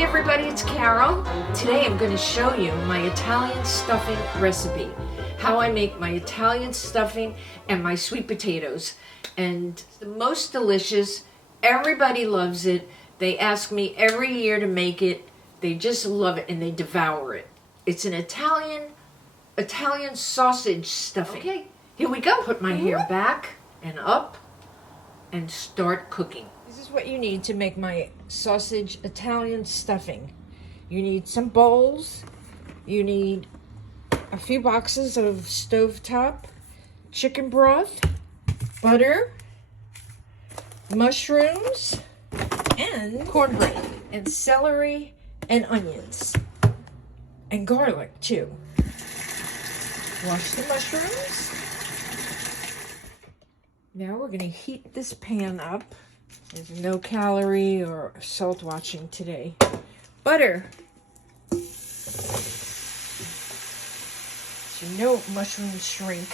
Hi everybody, it's Carol. Today I'm going to show you my Italian stuffing recipe. How I make my Italian stuffing and my sweet potatoes. And it's the most delicious. Everybody loves it. They ask me every year to make it. They just love it and they devour it. It's an Italian sausage stuffing. Okay, here we go. Put my hair back and up and start cooking. This is what you need to make my sausage Italian stuffing. You need some bowls. You need a few boxes of stovetop chicken broth, butter, mushrooms, and cornbread, and celery, and onions, and garlic too. Wash the mushrooms. Now we're going to heat this pan up. There's no calorie or salt watching today. Butter. So you know mushrooms shrink.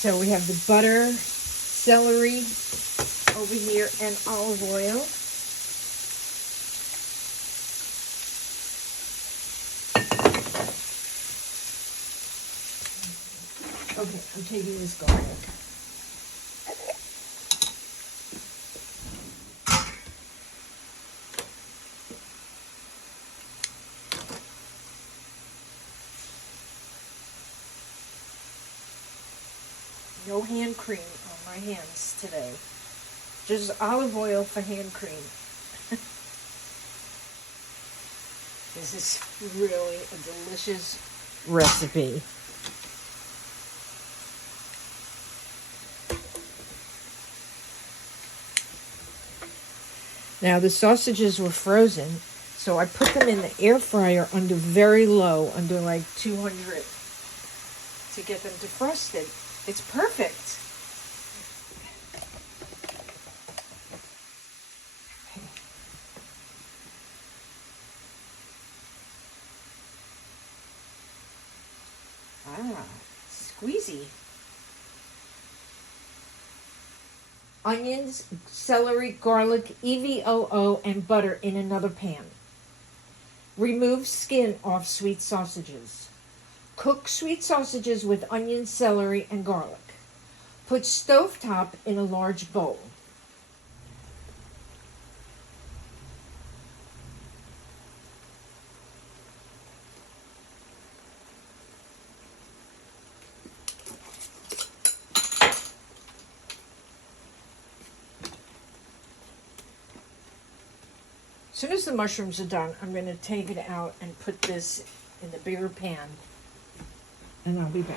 So we have the butter, celery over here, and olive oil. Okay, I'm taking this garlic. No hand cream on my hands today. Just olive oil for hand cream. This is really a delicious recipe. Now the sausages were frozen, so I put them in the air fryer under very low, under like 200, to get them defrosted. It's perfect. Squeezy. Onions, celery, garlic, EVOO, and butter in another pan. Remove skin off sweet sausages. Cook sweet sausages with onion, celery, and garlic. Put stovetop in a large bowl. As soon as the mushrooms are done, I'm going to take it out and put this in the bigger pan. And I'll be back.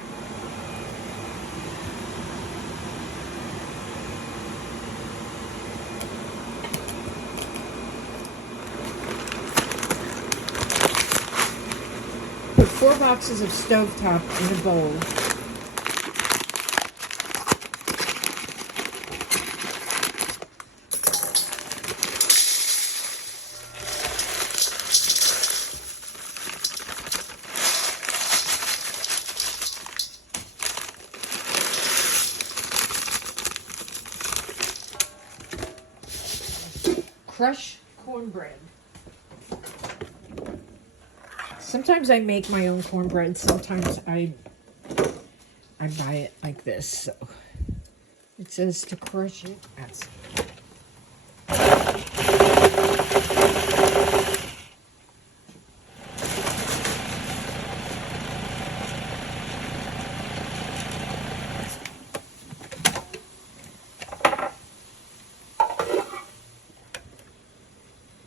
Put 4 boxes of stovetop in a bowl. Crush cornbread. Sometimes I make my own cornbread. Sometimes I buy it like this. So it says to crush it. That's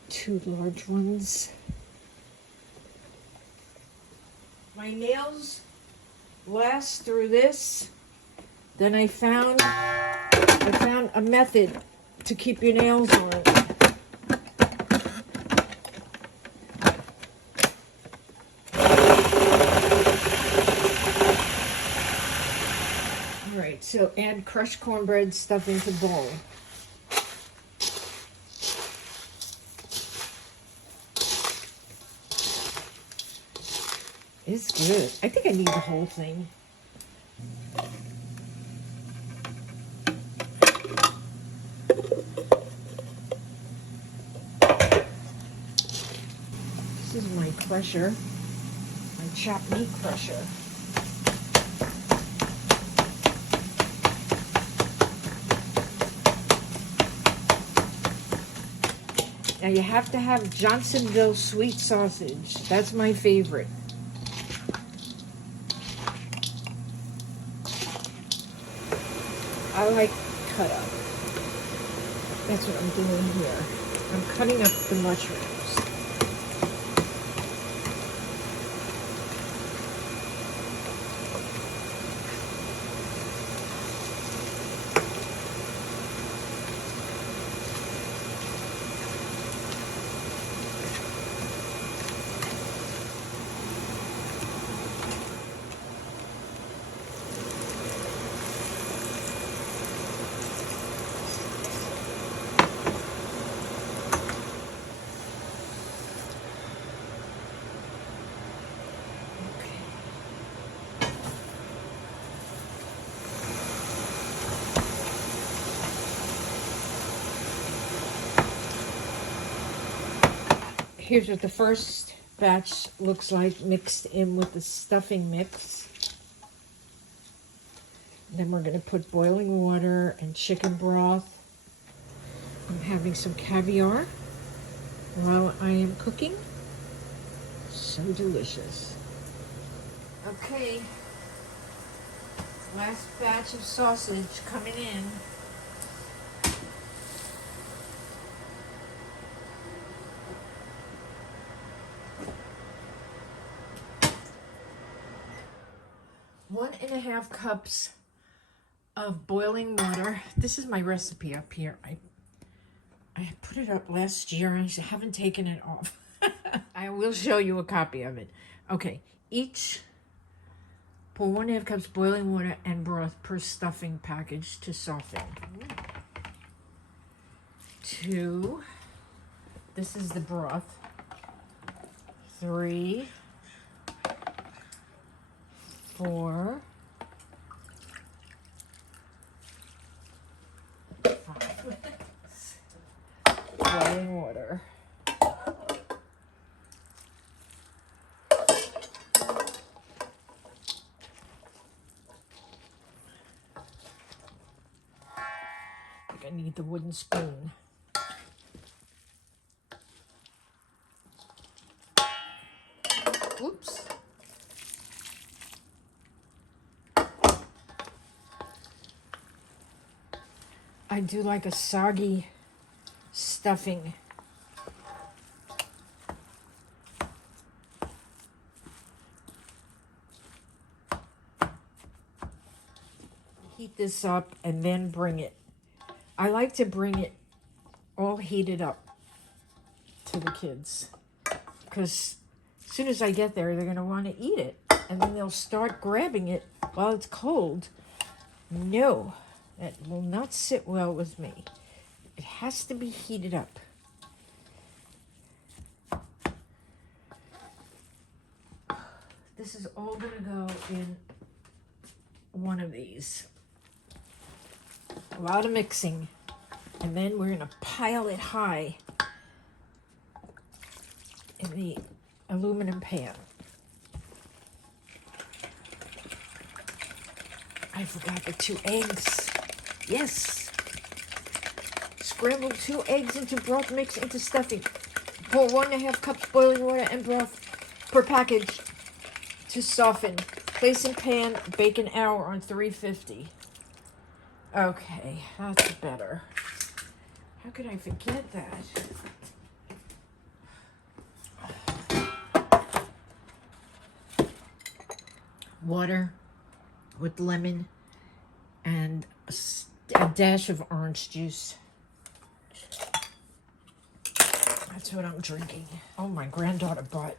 two large ones. My nails last through this. Then I found a method to keep your nails on. All right, so add crushed cornbread stuffing to bowl. It's good. I think I need the whole thing. This is my crusher, my chopped meat crusher. Now you have to have Johnsonville sweet sausage. That's my favorite. I like cut up. That's what I'm doing here. I'm cutting up the mushrooms. Here's what the first batch looks like mixed in with the stuffing mix. And then we're going to put boiling water and chicken broth. I'm having some caviar while I am cooking. So delicious. Okay, last batch of sausage coming in. One and a half cups of boiling water. This is my recipe up here. I put it up last year. I haven't taken it off. I will show you a copy of it. Okay, each pour 1.5 cups boiling water and broth per stuffing package to soften. 2, this is the broth. 3, 4, 5. Boiling water. I think I need the wooden spoon. Oops. I do like a soggy stuffing. Heat this up and then bring it. I like to bring it all heated up to the kids because as soon as I get there, they're going to want to eat it. And then they'll start grabbing it while it's cold. No, that will not sit well with me. It has to be heated up. This is all going to go in one of these. A lot of mixing. And then we're going to pile it high in the aluminum pan. I forgot the 2 eggs. Yes. Scramble 2 eggs into broth, mix into stuffing. Pour 1.5 cups boiling water and broth per package to soften. Place in pan, bake an hour on 350. Okay, that's better. How could I forget that? Water with lemon and a dash of orange juice. That's what I'm drinking. Oh, my granddaughter bought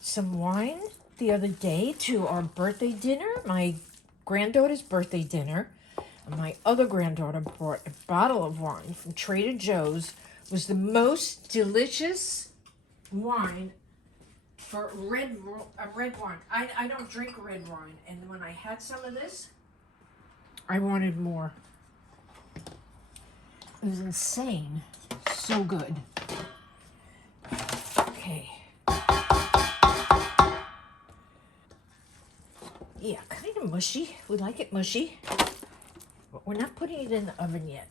some wine the other day to our birthday dinner, my granddaughter's birthday dinner. And my other granddaughter bought a bottle of wine from Trader Joe's. It was the most delicious wine for red wine. I don't drink red wine, and when I had some of this, I wanted more. It was insane. So good. Okay. Yeah, kind of mushy. We like it mushy. But we're not putting it in the oven yet.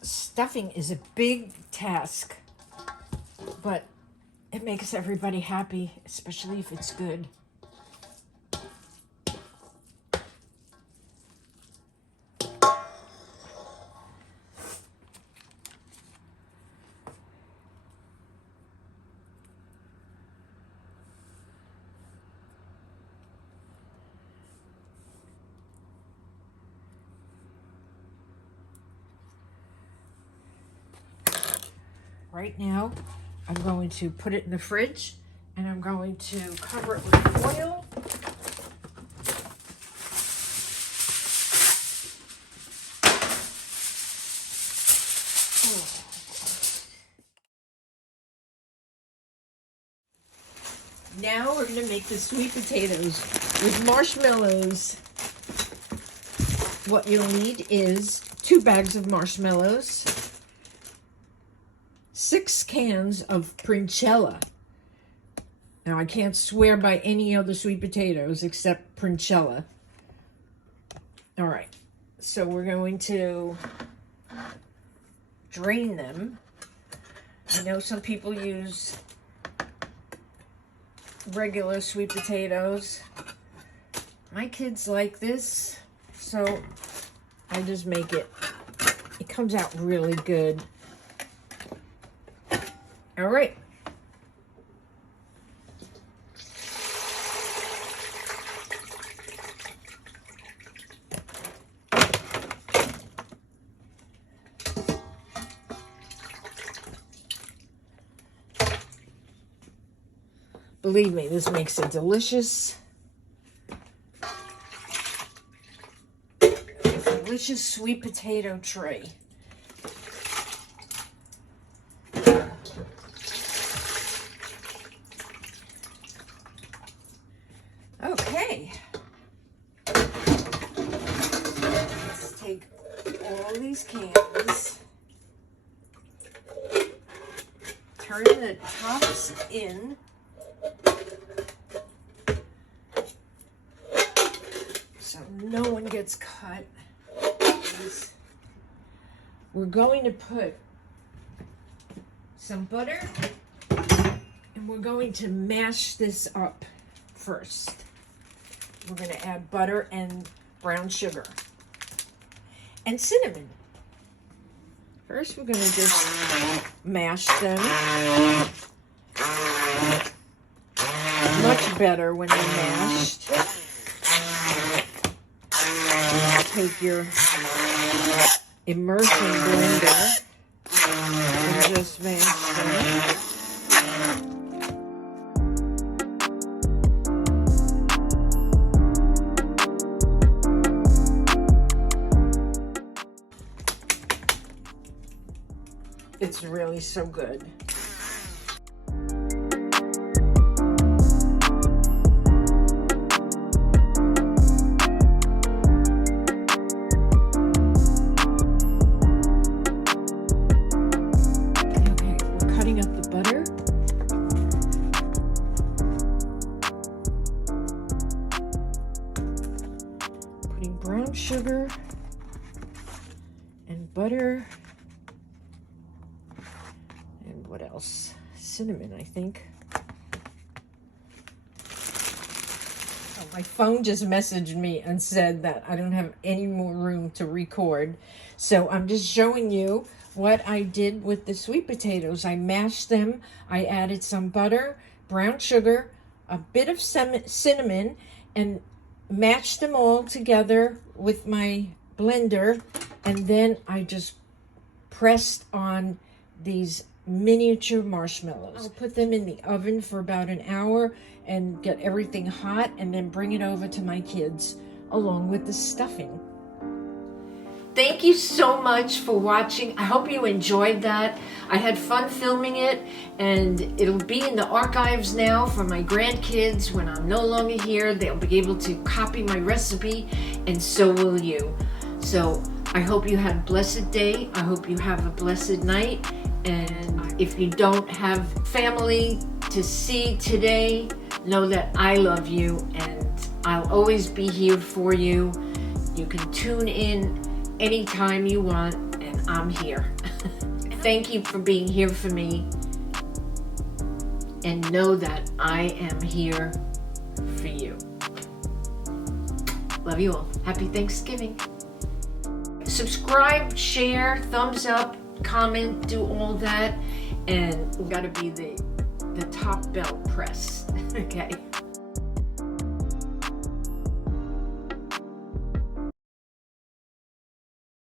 Stuffing is a big task, but it makes everybody happy, especially if it's good. Right now, I'm going to put it in the fridge, and I'm going to cover it with foil. Now we're going to make the sweet potatoes with marshmallows. What you'll need is 2 bags of marshmallows, 6 cans of Princella. Now I can't swear by any other sweet potatoes except Princella. All right, so we're going to drain them. I know some people use regular sweet potatoes. My kids like this, so I just make it. It comes out really good. All right. Believe me, this makes a delicious sweet potato tray. Okay. Let's take all these cans, turn the tops in, so no one gets cut. We're going to put some butter, and we're going to mash this up first. We're going to add butter and brown sugar and cinnamon. First, we're going to just mash them. Much better when they're mashed. Take your immersion blender and just mash them. It's really so good. Brown sugar and butter and what else? Cinnamon, I think. Oh, my phone just messaged me and said that I don't have any more room to record. So I'm just showing you what I did with the sweet potatoes. I mashed them. I added some butter, brown sugar, a bit of cinnamon, and matched them all together with my blender, and then I just pressed on these miniature marshmallows. I'll put them in the oven for about an hour and get everything hot, and then bring it over to my kids along with the stuffing. thank you so much for watching. I hope you enjoyed that. I had fun filming it, and it'll be in the archives now for my grandkids. When I'm no longer here, they'll be able to copy my recipe, and so will you. So I hope you have a blessed day. I hope you have a blessed night. And if you don't have family to see today, know that I love you, and I'll always be here for you. You can tune in anytime you want, and I'm here. Thank you for being here for me, and know that I am here for you. Love you all. Happy Thanksgiving. Subscribe, share, thumbs up, comment, do all that, and we gotta be the top bell press. Okay.